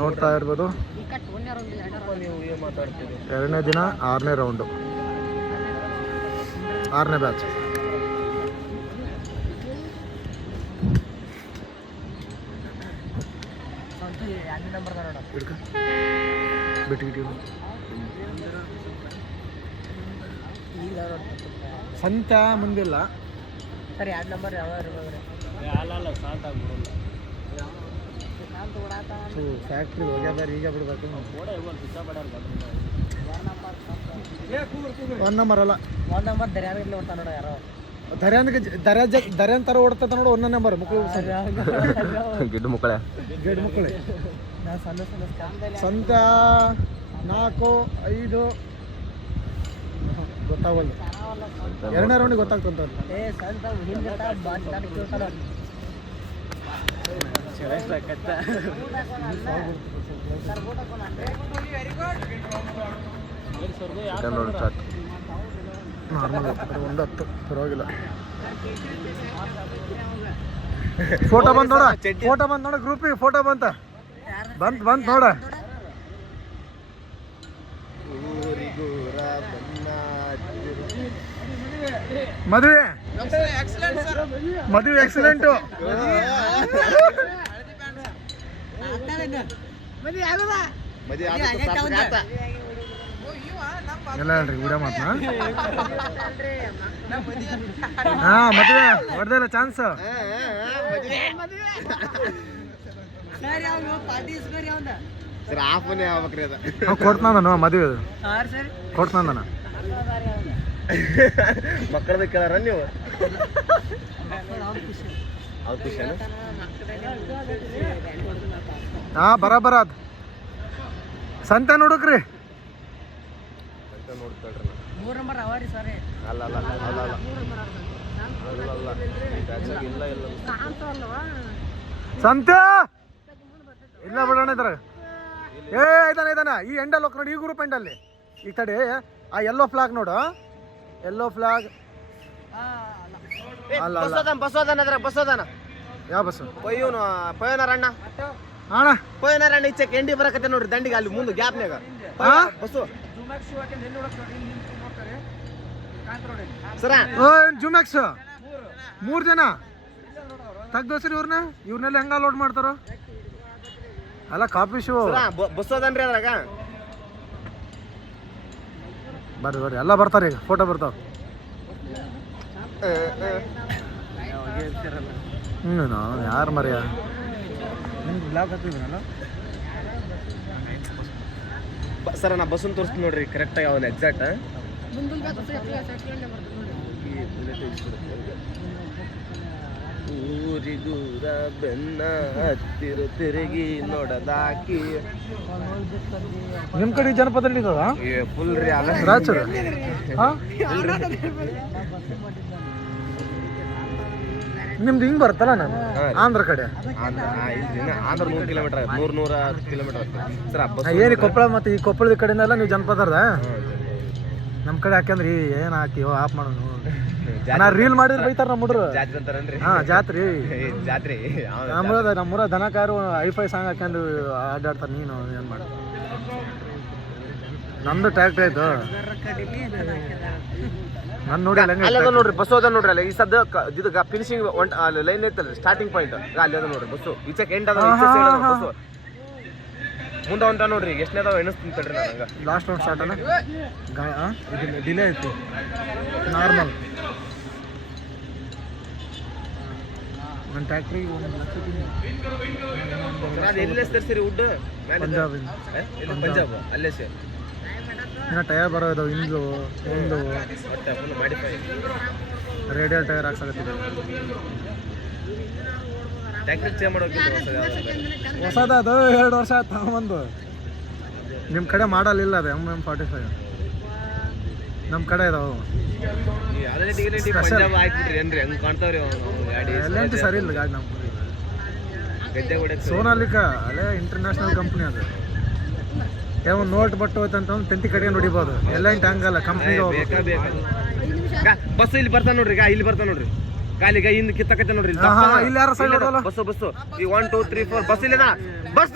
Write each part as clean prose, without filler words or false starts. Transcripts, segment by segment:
ನೋಡ್ತಾ ಇರ್ಬೋದು. ಎರಡನೇ ದಿನ 6ನೇ ರೌಂಡು, 6ನೇ ಬ್ಯಾಚ್. ಸಂತ ಮುಂದಿಲ್ಲ ಸರಿ. 2 ನಂಬರ್ ಯಾವ ಫ್ಯಾಕ್ಟ್ರಿ ಹೋಗ್ಯಾದಾರ ಈಗ ಬಿಡ್ಬೇಕು. 1 ನಂಬರ್ ಅಲ್ಲ, 1 ನಂಬರ್ ದರ್ಯಾದಲ್ಲಿ ಓಡ್ತಾನ ನೋಡ ಯಾರೋ. ದರ್ಯಾನ್ ತರ ಓಡ್ತದ ನೋಡು. 1ನೇ ನಂಬರ್ ಮುಕ್ಕಳು ಗಿಡ್ಡ ಮುಕ್ಕಳೆ ಸಂತ 4, 5 ಗೊತ್ತಾಗಲ್ಲ. 2ನೇ ರೌಂಡಿಗೆ ಗೊತ್ತಾಗ್ತಂತ. ನಾರ್ಮಲ್ 1-10 ಪರವಾಗಿಲ್ಲ. ಫೋಟೋ ಬಂದ್ ನೋಡ, ಗ್ರೂಪಿಗೆ ಫೋಟೋ ಬಂತ ನೋಡ. ಮದುವೆ ಎಕ್ಸಲೆಂಟು. ಎಲ್ಲ ಹೇಳ್ರಿ ವಿಡಿಯೋ ಮಾತನಾ. ಮದುವೆ ಹೊಡೆದಿಲ್ಲ ಚಾನ್ಸ್. ಕೊಡ್ತಾನ ಮದುವೆ ಕೊಡ್ತಾನ. ಮಕ್ಕಳದ ಕೇಳಾರ ನೀವು? ಬರಾಬರ ಅದ್ ಸಂತೆ ನೋಡಕ್ರಿ. ಸಂತೆ ಇಲ್ಲ ಬಿಡೋಣ ಇದ್ರ. ಇದಾನ ಈ ಎಂಡಲ್ಲಿ ಹೋಗಿ ನೋಡಿ, ಈ ಗ್ರೂಪ್ ಎಂಡಲ್ಲಿ ಈ ಕಡೆ ಆ ಯೆಲ್ಲೋ ಫ್ಲಾಗ್ ನೋಡು. ಯೆಲ್ಲೋ ಫ್ಲಾಗ್ ಬಸ್ಸೋದನ. ಯಾವ ಬಸ್ಸು? ಪೊಯ್ಯೋನರಣ್ಣ ಇಚ್ಚಕ್ಕೆ ಎಂಡಿ ಬರಕತ್ತೆ ನೋಡ್ರಿ ದಂಡಿಗೆ. ಅಲ್ಲಿ ಮುಂದೆ ಗ್ಯಾಪ್ನಾಗ ಬಸ್ಸು ಜುಮ್ಯಾಕ್ಸ್ 3 ಜನ ತೆಗ್ದೋಸ್ರಿ. ಇವ್ರನ್ನೆಲ್ಲ ಹೆಂಗ ಲೋಡ್ ಮಾಡ್ತಾರ? ಅಲ್ಲ ಕಾಫಿ ಶೋ ಬಸ್ ಅದನ್ರಿ ಅದ್ರಾಗ. ಬರ್ರಿ ಎಲ್ಲ ಬರ್ತಾರೆ ಈಗ. ಫೋಟೋ ಬರ್ತಾವ. ಯಾರು ಮರ್ಯ ಸರ ನಾ ಬಸ್ಸನ್ನು ತೋರಿಸ್ತೀನಿ ನೋಡ್ರಿ ಕರೆಕ್ಟಾಗಿ. ಅವನು ಎಕ್ಸಾಕ್ಟ್ ಊರಿಗೂರ ಬೆನ್ನ ಹತ್ತಿರ ತಿರುಗಿ ನೋಡದಾಕಿ. ನಿಮ್ ಕಡೆ ಜನಪದ ಫುಲ್ ರೀ. ನಿಮ್ದು ಹಿಂಗ್ ಬರ್ತಲ್ಲ. ನಾನು ಆಂಧ್ರ ಕಡೆ. Andhra 100 kilometre 100-110 kilometre. ಏನು ಕೊಪ್ಪಳ ಮತ್ತೆ ಈ ಕೊಪ್ಪಳದ ಕಡೆಯಿಂದೆಲ್ಲ ನೀವು ಜನಪದರ್ದ. ನಮ್ಮ ಕಡೆ ಯಾಕಂದ್ರಿ ಏನ್ ಹಾಕಿ ಆಫ್ ಮಾಡೋಣ. ನಾ ರೀಲ್ ಮಾಡಿದ್ರೆ ಬೈತಾರ ನಮ್ಮ ಹುಡ್ರು. ಜಾತ್ರಿ ನಮ್ಮೂರ ದನಕಾರು ಐಫೈ ಸಾಂಗ್ ಹಾಕೊಂಡು ಆಡಾಡ್ತಾರ. ನೀನು ಏನ್ ಮಾಡ? ನಮ್ದು ಟ್ಯಾಕ್ಟ್ರಿ ಆಯ್ತು. ನಾನು ನೋಡಿ ಅಲ್ಲ ನೋಡ್ರಿ ಬಸ್ ಅದ ನೋಡ್ರಿ. ಅಲ್ಲಿ ಈ ಸದ್ದ ಇದು ಫಿನಿಶಿಂಗ್ ಲೈನ್ ಐತಲ್ಲ, ಸ್ಟಾರ್ಟಿಂಗ್ ಪಾಯಿಂಟ್ ಅಲ್ಲಿ ಅದ ನೋಡ್ರಿ ಬಸ್ಸು. ಈಚೆಕ್ ಎಂಡ್ ಅದ ಬಸ್ಸು ಮುಂದೆ ಹೊಂಟ ನೋಡ್ರಿ. ಎಷ್ಟನೇ ಅದಾವ ಎಣಿಸ್ತೀನಿ ತಡ್ರಿ. ನಾನು ಲಾಸ್ಟ್ ಒಂದು ಸ್ಟಾರ್ಟ್ ಅಲ್ಲ ಇದು ಡಿಲೇ ಆಯ್ತು. ನಾರ್ಮಲ್ ನನ್ನ ಟ್ಯಾಕ್ಟ್ರಿ ಎಲ್ಲೇ ತರಿಸಿರಿ ವುಡ್? ಪಂಜಾಬ್ ಅಲ್ಲೇ ಸರ್. ಇನ್ನು ಟೈರ್ ಬರೋ ಇದಾವೆ. ಇಂದು ಒಂದು ರೇಡಿಯಲ್ ಟೈರ್ ಹಾಕ್ಸಾಕತ್ತಿದೆ. ಹೊಸದ ಅದು 2 ವರ್ಷ ಆಯ್ತು ತಗೊಂಬಂದು. ನಿಮ್ಮ ಕಡೆ ಮಾಡಲಿಲ್ಲ ಅದು MM45. ನಮ್ಮ ಕಡೆ ಇದಾವೆ. ಎಲ್ಲಂಟು ಸರಿ ಇಲ್ಲ ಗಾಡಿ. ನಮ್ಮ ಸೋನಾಲಿಕಾ ಅಲ್ಲೇ ಇಂಟರ್ನ್ಯಾಷನಲ್ ಕಂಪ್ನಿ ಅದು. ಒಂದು ನೋಟ್ ಬಟ್ಟು ಹೋಯ್ತಂತ ಒಂದು 10 ಕಡೆ ನೋಡಿಬೋದು. ಎಲ್ಲ ಇಂಟು ಹಂಗಲ್ಲ ಕಂಪ್ನಿಗೆ ಹೋಗ್ಬೇಕು. ಬಸ್ ಇಲ್ಲಿ ಬರ್ತಾನೆ ನೋಡ್ರಿ ಈಗ ಇಲ್ಲಿ ಬರ್ತಾನೆ ನೋಡ್ರಿ ಗಾಲಿಗ ಹಿಂದ್ ಕಿತ್ತಕತ್ತೆ ನೋಡ್ರಿ ಇಲ್ಲಿ ಹಾ, ಹಾ, ಇಲ್ಲಿ ಯಾರೋ side ನೋಡಲ್ಲ? ಬಸ್ಸು ಈ 1 2 3 4 ಬಸ್ ಇಲ್ಲದ ಬಸ್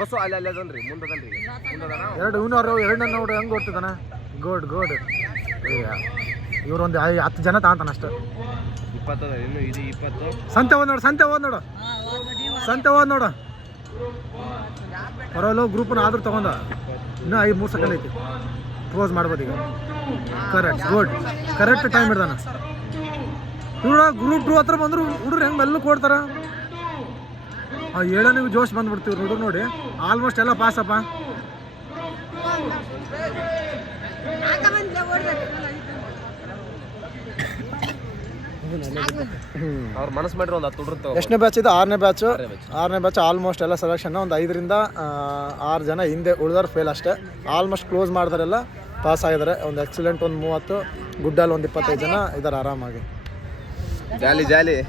ಬಸ್ಸು ಅಲ್ಲಿ ಅದನ್ರಿ ಮುಂದದನ್ರಿ ಮುಂದದನ ಎರಡನ್ನ ನೋಡಿ ಹೆಂಗ್ ಓಡ್ತಿದ್ದಾನ ಗೋಡ್ ಇವ್ರೊಂದು 10 ಜನ ತಾಂತಾನ ಅಷ್ಟೇ 20 ಅದ ಇನ್ನು ಇದು 20 ಸಂತೆ ಹೋದ್ ನೋಡು ಪರವಾಗಿಲ್ಲ ಗ್ರೂಪ್ನ ಆದ್ರೂ ತಗೊಂಡ ಇನ್ನೂ 3 ಸೆಕೆಂಡ್ ಐತಿ ಕ್ಲೋಸ್ ಮಾಡ್ಬೋದು ಈಗ ಕರೆಕ್ಟ್ ಟೈಮ್ ಹಿಡ್ದಾನ ಇವ್ರ ಗ್ರೂಪ್ 2 ಹತ್ರ ಬಂದ್ರು ಹುಡುಗ್ರು ಹೆಂಗೆ ಮೆಲ್ಲಕ್ಕೆ ಕೊಡ್ತಾರ ಏಳನಿಗೆ ಜೋಶ್ ಬಂದ್ಬಿಡ್ತೀವಿ ಹುಡುಗ್ರು ನೋಡಿ ಆಲ್ಮೋಸ್ಟ್ ಎಲ್ಲ ಪಾಸಪ್ಪ ಅವ್ರ ಮನಸ್ಸು ಮಾಡ್ರಿ ಒಂದು 10 ಹುಡುಗ್ರು ಎಷ್ಟನೇ ಬ್ಯಾಚ್ ಇದು 6ನೇ ಬ್ಯಾಚ್ ಆಲ್ಮೋಸ್ಟ್ ಎಲ್ಲ ಸೆಲೆಕ್ಷನ್ ಒಂದು 5 ರಿಂದ 6 ಜನ ಹಿಂದೆ ಉಳಿದವ್ರು ಫೇಲ್ ಅಷ್ಟೇ ಆಲ್ಮೋಸ್ಟ್ ಕ್ಲೋಸ್ ಮಾಡಿದಾರೆಲ್ಲ ಪಾಸ್ ಆಗಿದ್ದಾರೆ ಒಂದು ಎಕ್ಸಲೆಂಟ್ ಒಂದು 30 ಗುಡ್ಡಲ್ಲಿ ಒಂದು 25 ಜನ ಇದ್ದಾರೆ ಆರಾಮಾಗಿ ಜಾಲಿ